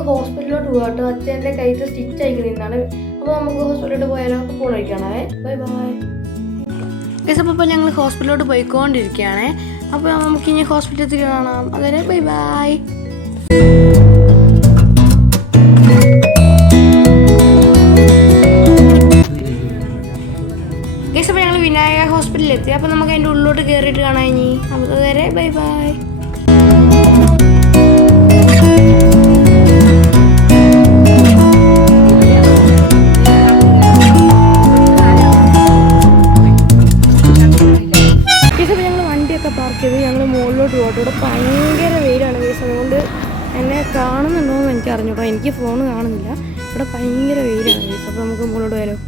ഞങ്ങൾ ഹോസ്പിറ്റലിലോട്ട് പോകാട്ടോ. അച്ഛൻ്റെ കയ്യിൽ സ്റ്റിച്ച് അയക്കുന്നതാണ്. അപ്പോൾ നമുക്ക് ഹോസ്പിറ്റലിലോട്ട് പോയാലോ? അപ്പോൾ ഫോൺ കഴിക്കണേ. Bye bye. അപ്പോൾ ഞങ്ങൾ ഹോസ്പിറ്റലിലോട്ട് പോയിക്കൊണ്ടിരിക്കുകയാണ്. അപ്പോൾ നമുക്ക് ഇനി ഹോസ്പിറ്റലിൽ കാണാം. അതുവരെ ബൈ ബൈ. അപ്പോൾ ഞങ്ങൾ വിനായക ഹോസ്പിറ്റലിൽ എത്തി. അപ്പോൾ നമുക്ക് അതിൻ്റെ ഉള്ളിലോട്ട് കയറിയിട്ട് കാണാം ഇനി. അപ്പോൾ അതുവരെ ബൈ ബൈ. ഞങ്ങൾ മുകളിലോട്ട് പോകട്ടെ. ഇവിടെ ഭയങ്കര വെയിലാണ് കേസ്. അതുകൊണ്ട് എന്നെ കാണുന്നുണ്ടോ എന്ന് എനിക്ക് അറിഞ്ഞൂട്ടോ. എനിക്ക് ഫോൺ കാണുന്നില്ല. ഇവിടെ ഭയങ്കര വെയിലാണ് കേസ്. അപ്പോൾ നമുക്ക് മുകളിലോട്ട് വരാം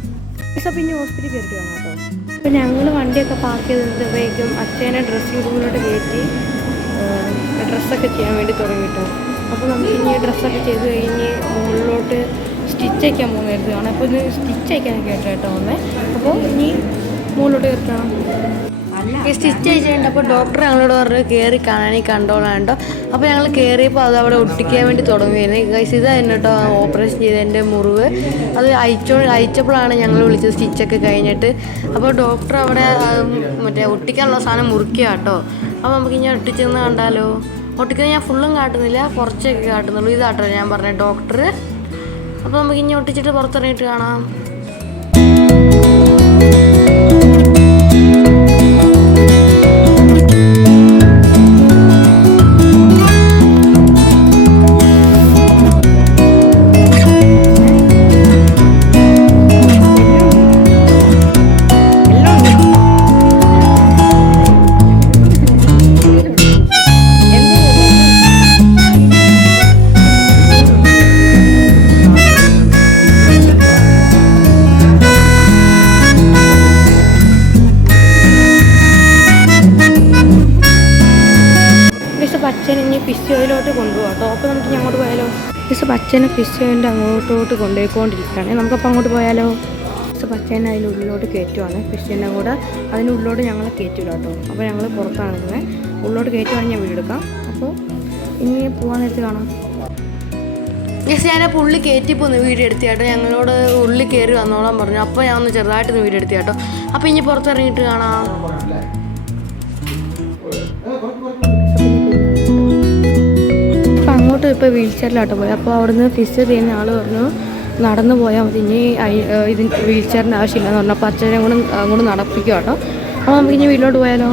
കേസ്. അപ്പോൾ ഇനി ഹോസ്പിറ്റലിൽ കയറിയിട്ട് കാണാം കേട്ടോ. അപ്പോൾ ഞങ്ങൾ വണ്ടിയൊക്കെ പാർക്ക് ചെയ്തപ്പോഴേക്കും അച്ഛനെ ഡ്രസ്സിങ് റൂമിലോട്ട് കയറ്റി ഡ്രസ്സൊക്കെ ചെയ്യാൻ വേണ്ടി തുടങ്ങിട്ടോ. അപ്പോൾ നമുക്ക് ഇനി ഡ്രസ്സൊക്കെ ചെയ്ത് കഴിഞ്ഞ് മുകളിലോട്ട് സ്റ്റിച്ച് അയക്കാൻ പോകുന്നതായിരുന്നു കാണാം. അപ്പോൾ ഇത് സ്റ്റിച്ച് അയക്കാനൊക്കെ കേട്ടോ വന്നേ. അപ്പോൾ ഇനി മുകളിലോട്ട് കയറിക്കണം. ഈ സ്റ്റിച്ച് അയച്ചിട്ടുണ്ട്. അപ്പോൾ ഡോക്ടർ ഞങ്ങളോട് പറഞ്ഞു കയറി കാണാൻ കണ്ടോളാണ്ടോ. അപ്പോൾ ഞങ്ങൾ കയറിയപ്പോൾ അത് അവിടെ ഒട്ടിക്കാൻ വേണ്ടി തുടങ്ങിയിരുന്നു ഗൈസ്. ഇതായിരുന്നു കേട്ടോ ഓപ്പറേഷൻ ചെയ്ത എൻ്റെ മുറിവ്. അത് അയച്ചപ്പോഴാണ് ഞങ്ങൾ വിളിച്ചത് സ്റ്റിച്ചൊക്കെ കഴിഞ്ഞിട്ട്. അപ്പോൾ ഡോക്ടർ അവിടെ മറ്റേ ഒട്ടിക്കാനുള്ള സാധനം മുറിക്കുക കേട്ടോ. അപ്പോൾ നമുക്ക് ഇനി ഒട്ടിച്ചെന്ന് കണ്ടാലോ? ഒട്ടിക്കുന്നത് ഞാൻ ഫുള്ളും കാട്ടുന്നില്ല, കുറച്ചൊക്കെ കാട്ടുന്നുള്ളൂ. ഇതാട്ടോ ഞാൻ പറഞ്ഞ ഡോക്ടർ. അപ്പോൾ നമുക്ക് ഇനി ഒട്ടിച്ചിട്ട് പുറത്തിറങ്ങിയിട്ട് കാണാം. അച്ഛനെ ഇനി ഫിസിയോയിലോട്ട് കൊണ്ടുപോകാം കേട്ടോ. അപ്പോൾ നമുക്ക് ഇനി അങ്ങോട്ട് പോയാലോ? അച്ഛനെ ഫിസിയോൻ്റെ അങ്ങോട്ടോട്ട് കൊണ്ടുപോയിക്കൊണ്ടിരിക്കുകയാണ്. നമുക്കപ്പോൾ അങ്ങോട്ട് പോയാലോ? അച്ഛനെ അതിനുള്ളിലോട്ട് കയറ്റുവാണ്. ഫിസിയോൻ്റെ കൂടെ അതിനുള്ളിലോട്ട് ഞങ്ങളെ കയറ്റില്ല കേട്ടോ. അപ്പോൾ ഞങ്ങൾ പുറത്താണ് നിൽക്കുന്നത്. ഉള്ളിലോട്ട് കയറ്റുവാണെങ്കിൽ ഞാൻ വീടെടുക്കാം. അപ്പോൾ ഇനി പോകാൻ നേരത്ത് കാണാം. ഞാൻ പുള്ളി കയറ്റിപ്പോന്ന് വീഡിയോ എടുത്തി കേട്ടോ. ഞങ്ങളോട് ഉള്ളിൽ കയറി വന്നോളാൻ പറഞ്ഞു. അപ്പോൾ ഞാൻ ഒന്ന് ചെറുതായിട്ടൊന്ന് വീഡിയോ എടുത്തി കേട്ടോ. അപ്പോൾ ഇനി പുറത്തിറങ്ങിയിട്ട് കാണാം. അങ്ങോട്ട് ഇപ്പോൾ വീൽ ചെയറിലാട്ടോ പോയി. അപ്പോൾ അവിടുന്ന് ഫിസിയോ ചെയ്യുന്ന ആൾ പറഞ്ഞു നടന്നു പോയാൽ മതി, ഇനി ഇതിന് വീൽ ചെയറിൻ്റെ ആവശ്യമില്ലെന്ന് പറഞ്ഞു. അപ്പോൾ അച്ഛനെ അങ്ങോട്ട് നടപ്പിക്കുക കേട്ടോ. അപ്പോൾ നമുക്ക് ഇനി വീട്ടിലോട്ട് പോയാലോ?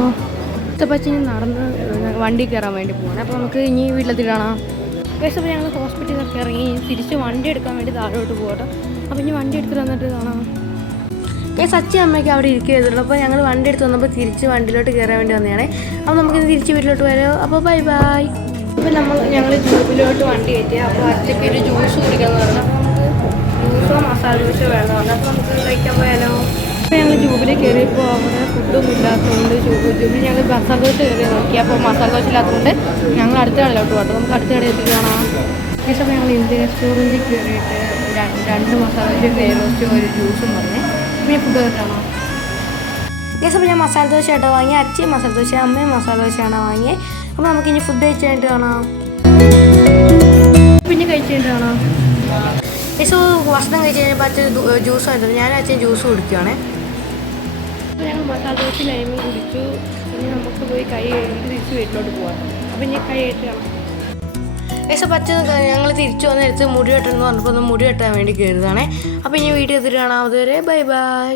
അപ്പോൾ അച്ഛൻ നടന്ന് വണ്ടി കയറാൻ വേണ്ടി പോകണം. അപ്പോൾ നമുക്ക് ഇനി വീട്ടിലെത്തി കാണാം. അപ്പോൾ ഞങ്ങൾ ഹോസ്പിറ്റലിൽ നിന്നൊക്കെ ഇറങ്ങി തിരിച്ച് വണ്ടി എടുക്കാൻ വേണ്ടി താഴോട്ട് പോകട്ടോ. അപ്പോൾ ഇനി വണ്ടി എടുത്തിട്ട് വന്നിട്ട് കാണാം. അച്ഛൻ അമ്മയ്ക്ക് അവിടെ ഇരിക്കുകയുള്ളൂ. അപ്പോൾ ഞങ്ങൾ വണ്ടി എടുത്ത് വന്നപ്പോൾ തിരിച്ച് വണ്ടിയിലോട്ട് കയറാൻ വേണ്ടി വന്നതാണ്. അപ്പോൾ നമുക്കിന്ന് തിരിച്ച് വീട്ടിലോട്ട് വരാമോ? അപ്പോൾ ബൈ ബൈ. അപ്പോൾ ഞങ്ങൾ ജൂബിലോട്ട് വണ്ടി കയറ്റി. അപ്പോൾ അച്ഛക്ക് ഒരു ജ്യൂസ് കുടിക്കാമെന്ന് പറഞ്ഞു. അപ്പോൾ നമുക്ക് ജ്യൂസോ മസാല ദോശയോ വേണമെന്ന് പറഞ്ഞു. അപ്പോൾ നമുക്ക് കഴിക്കാൻ പോയാലോ? അപ്പോൾ ഞങ്ങൾ ജൂബിൽ കയറിയപ്പോൾ അവിടെ ഫുഡൊന്നും ഇല്ലാത്തതുകൊണ്ട് ജൂബിൽ ഞങ്ങൾ മസാല ദോശ കയറി നോക്കി. അപ്പോൾ മസാല ദോശ ഇല്ലാത്തതുകൊണ്ട് ഞങ്ങൾ അടുത്ത കടയിലോട്ട് പോകട്ടെ. നമുക്ക് അടുത്ത കടയിൽ എത്തി കാണാം. അപ്പോൾ ഞങ്ങൾ ഇന്ത്യൻ റെസ്റ്റോറൻറ്റിൽ കയറിയിട്ട് രണ്ട് മസാല ദോശ, ഫ്രൈഡ് റോസ്റ്റ്, ഒരു ജ്യൂസും പറഞ്ഞു. പിന്നെ ഫുഡ് കയറ്റാണോ? അപ്പോൾ ഞാൻ മസാല ദോശ ആട്ടോ വാങ്ങി. അച്ഛൻ മസാല ദോശ, അമ്മയും മസാല ദോശയാണ് വാങ്ങിയത്. അപ്പോൾ നമുക്കിനി ഫുഡ് കഴിച്ചിട്ട് കാണാം. പിന്നെ കഴിച്ചിട്ട് കാണാം. ഭക്ഷണം കഴിച്ച് കഴിഞ്ഞപ്പോൾ അച്ഛൻ ജ്യൂസ് ആയിരുന്നു. ഞാൻ അച്ഛൻ ജ്യൂസ് കുടിക്കുകയാണേ. അപ്പോൾ ഞങ്ങൾ മസാല ദോശ ലൈമും കുടിച്ചു. ഇനി നമുക്ക് പോയി കൈ കഴുകിയിട്ട് തിരിച്ച് വീട്ടിലോട്ട് പോകാം. അപ്പോൾ ഇനി കൈ കഴിച്ച് കാണാം. അപ്പോൾ അച്ഛൻ ഞങ്ങൾ തിരിച്ചു വന്നെടുത്ത് മുടി വെട്ടണമെന്ന് പറഞ്ഞപ്പോൾ ഒന്ന് മുടി വെട്ടാൻ വേണ്ടി കയറുന്നതാണേ. അപ്പോൾ ഇനി വീഡിയോ എത്തിയിട്ട് കാണാം. അതുവരെ ബൈ ബൈ.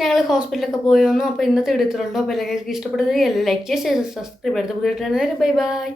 ഞങ്ങൾ ഹോസ്പിറ്റലൊക്കെ പോയി വന്നു. അപ്പോൾ ഇന്നത്തെ എടുത്തിട്ടുണ്ടോ? അപ്പോൾ എല്ലാവർക്കും ഇഷ്ടപ്പെടുന്നത് ലൈക്ക് ചെയ്ത് സബ്സ്ക്രൈബ് എടുത്ത് പുതിയ ബൈ ബൈ.